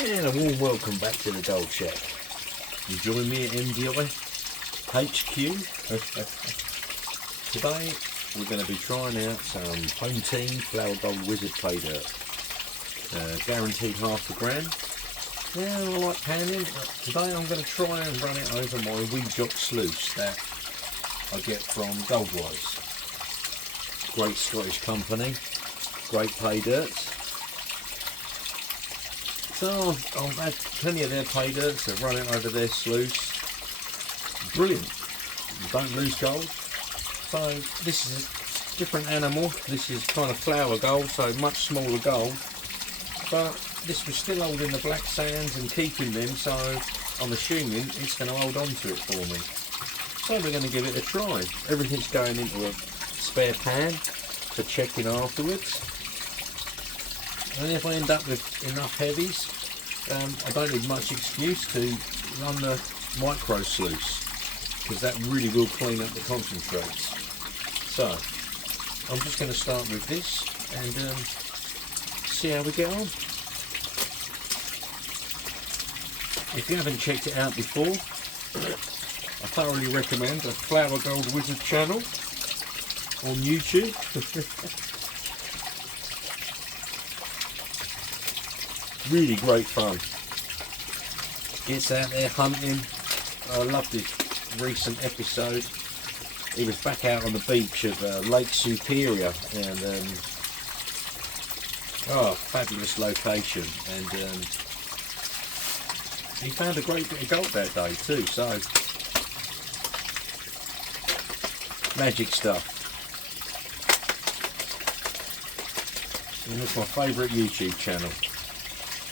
And a warm welcome back to the Gold Shack. You join me at MDI HQ. Today we're going to be trying out some Hometeam Flower Gold Wizard pay dirt. Guaranteed half a gram. Yeah, I like panning, but today I'm going to try and run it over my Wee Jock sluice that I get from Goldwise. Great Scottish company, great pay dirt. So I've had plenty of their pay dirts that run it over their sluice. Brilliant. You don't lose gold. So this is a different animal. This is kind of flower gold, so much smaller gold. But this was still holding the black sands and keeping them, so I'm assuming it's going to hold on to it for me. So we're going to give it a try. Everything's going into a spare pan for checking afterwards. And if I end up with enough heavies, I don't need much excuse to run the micro sluice, because that really will clean up the concentrates. So I'm just going to start with this and see how we get on. If you haven't checked it out before, I thoroughly recommend the Flower Gold Wizard channel on YouTube. Really great fun. Gets out there hunting. I loved his recent episode. He was back out on the beach of Lake Superior, and fabulous location. And he found a great bit of gold that day too. So magic stuff. And it's my favourite YouTube channel.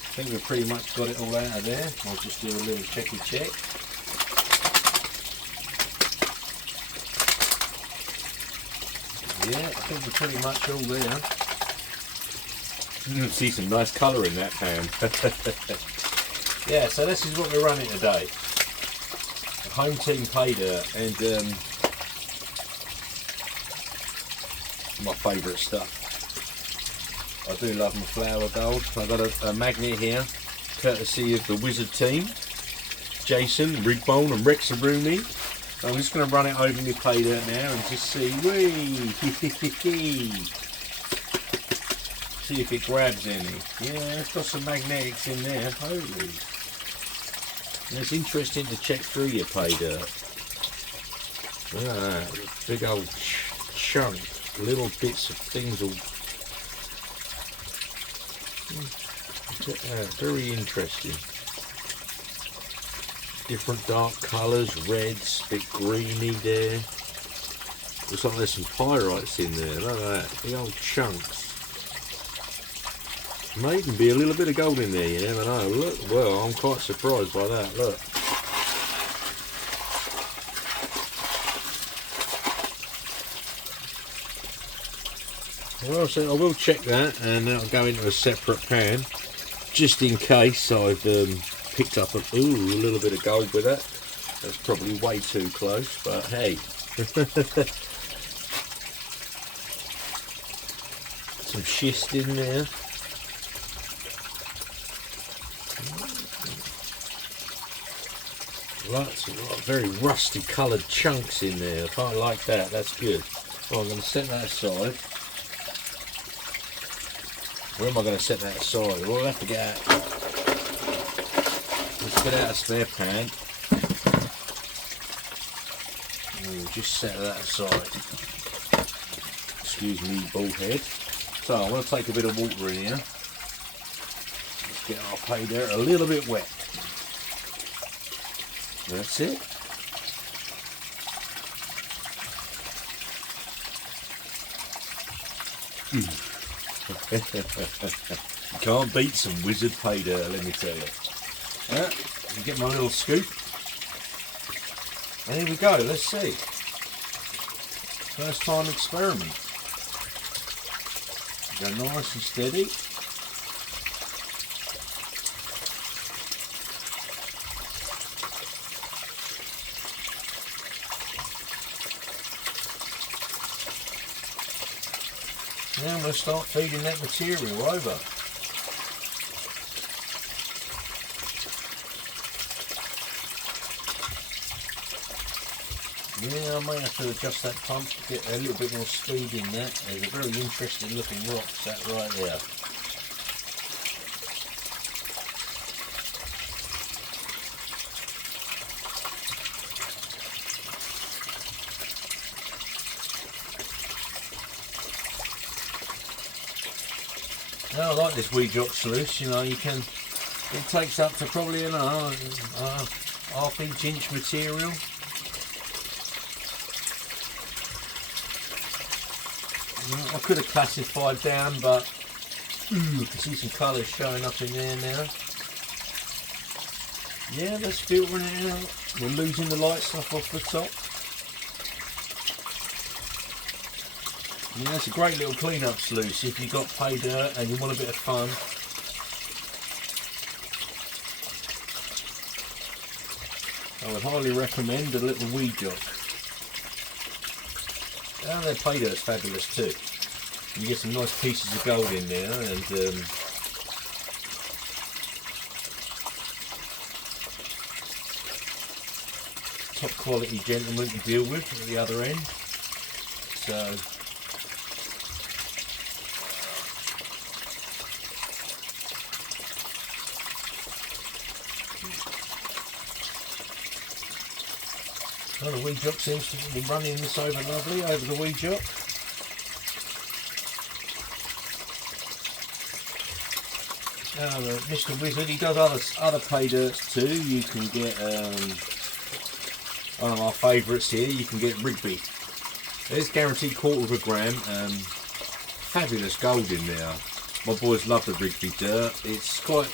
I think we've pretty much got it all out of there. I'll just do a little checky check. Yeah, I think we're pretty much all there. You can see some nice colour in that pan. Yeah, so this is what we're running today. A Hometeam pay dirt, and my favourite stuff. I do love my flower gold. I've got a magnet here, courtesy of the Wizard team, Jason, Rigbone and Rexaruni. So I'm just going to run it over my pay dirt now and just see, see if it grabs any. Yeah, it's got some magnetics in there, holy. And it's interesting to check through your pay dirt. Look at that, big old chunk, little bits of things all. Look at that, very interesting. Different dark colours, reds, a bit greeny there. Looks like there's some pyrites in there, look at that, big old chunks. May even be a little bit of gold in there, you never know. Look, well, I'm quite surprised by that, look. Well, so I will check that, and that'll go into a separate pan, just in case I've picked up a little bit of gold with that. That's probably way too close, but hey. Some schist in there. Lots of very rusty coloured chunks in there. I quite like that, that's good. Well, I'm going to set that aside. Where am I going to set that aside? Well, I'll have to get out. Let's get out a spare pan. And we'll just set that aside. Excuse me, bald head. So I'm going to take a bit of water in here. Let's get our pay dirt a little bit wet. That's it. You can't beat some wizard pay dirt, let me tell you. Yeah, get my little scoop. And here we go, let's see. First time experiment. Go nice and steady. Now I'm going to start feeding that material over. Yeah, I may have to adjust that pump to get a little bit more speed in that. There's a very interesting looking rock sat right there. Now, I like this wee jock sluice, you know, it takes up to probably, you know, half-inch material. I could have classified down, but you can see some colours showing up in there now. Yeah, that's filtering it out. We're losing the light stuff off the top. Yeah, that's a great little clean-up sluice if you've got pay dirt and you want a bit of fun. I would highly recommend a little weed jock. And their pay dirt's fabulous too. You get some nice pieces of gold in there, and top quality gentleman to deal with at the other end. So well, the weed jock seems to be running this over lovely over the weed jock. Mr. Wizard, he does other pay dirts too. You can get one of our favourites here. You can get Rigby. It's guaranteed 1/4 of a gram. Fabulous gold in there. My boys love the Rigby dirt. It's quite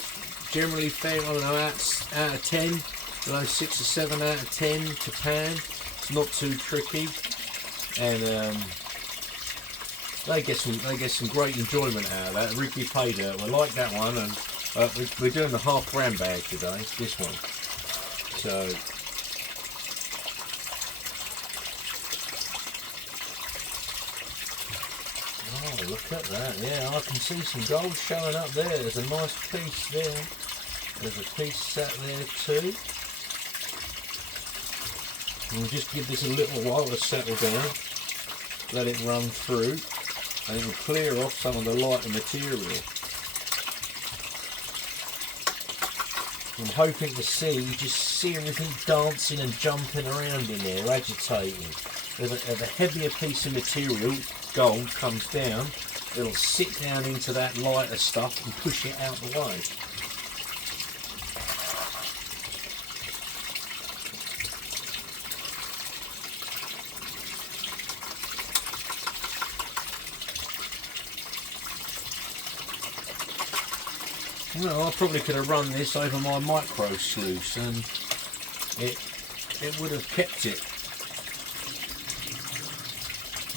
generally fair. I don't know, out of 10, you know, 6 or 7 out of 10 to pan. It's not too tricky, and they get some great enjoyment out of that. Rigby pay dirt, we like that one, and we're doing the half-gram bag today. This one, so. Oh, look at that! Yeah, I can see some gold showing up there. There's a nice piece there. There's a piece sat there too. We'll just give this a little while to settle down. Let it run through, and it will clear off some of the lighter material. I'm hoping to see everything dancing and jumping around in there, agitating. If a heavier piece of material, gold, comes down, it'll sit down into that lighter stuff and push it out the way. Well, I probably could have run this over my micro sluice and it would have kept it.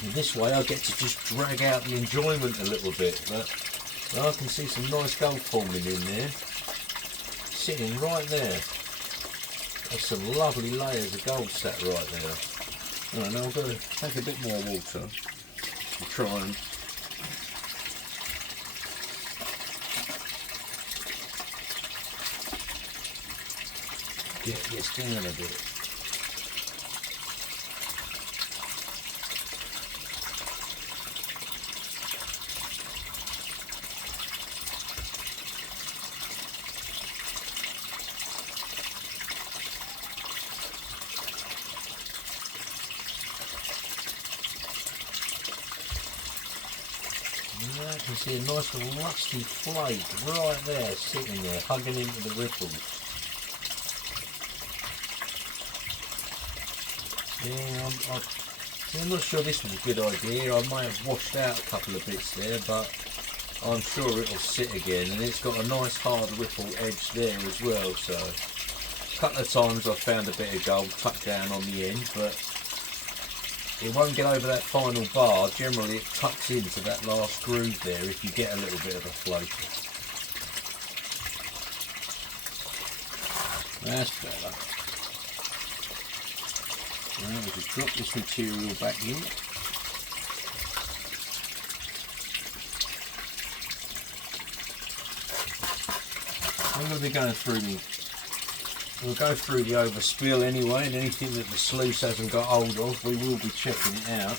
And this way I get to just drag out the enjoyment a little bit, but I can see some nice gold forming in there, sitting right there. There's some lovely layers of gold sat right there. Alright, now I'm going to take a bit more water to try and get this down a bit. Yeah, I can see a nice little rusty flake right there, sitting there, hugging into the ripples. Yeah, I'm not sure this was a good idea. I may have washed out a couple of bits there, but I'm sure it'll sit again. And it's got a nice hard ripple edge there as well. So a couple of times I've found a bit of gold tucked down on the end, but it won't get over that final bar. Generally it tucks into that last groove there if you get a little bit of a floater. That's better. Now we'll just drop this material back in. I'm going to be going through we'll go through the overspill anyway, and anything that the sluice hasn't got hold of, we will be checking it out.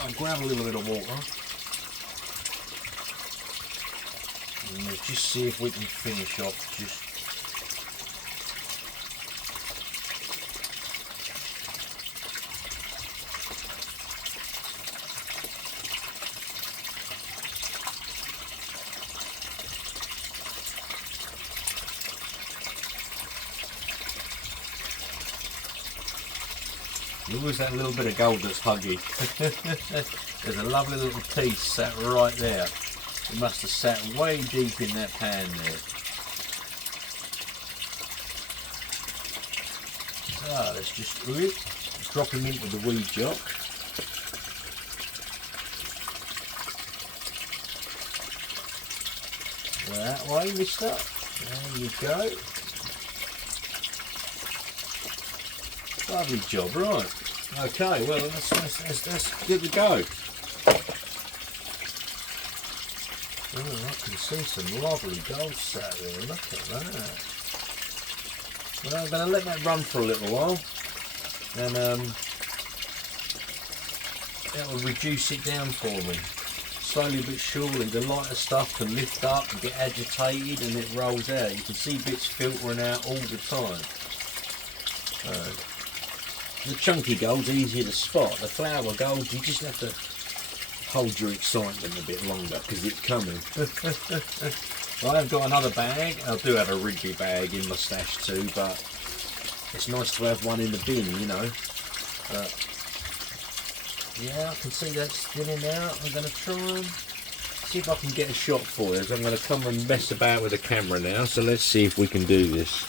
I'll grab a little bit of water and we'll just see if we can finish off just There's always that little bit of gold that's huggy. There's a lovely little piece sat right there. It must have sat way deep in that pan there. So let's just drop him into the weed jock. That way, mister. There you go. Lovely job, right. Okay, well, let's give it a go. Oh, I can see some lovely gold sat there, look at that. Well, I'm going to let that run for a little while, and that will reduce it down for me. Slowly but surely, the lighter stuff can lift up and get agitated and it rolls out. You can see bits filtering out all the time. The chunky gold's easier to spot. The flour gold, you just have to hold your excitement a bit longer because it's coming. I have got another bag. I do have a ridgy bag in my stash too, but it's nice to have one in the bin, you know. Yeah, I can see that's thinning out. I'm going to try and see if I can get a shot for you. I'm going to come and mess about with the camera now, so let's see if we can do this.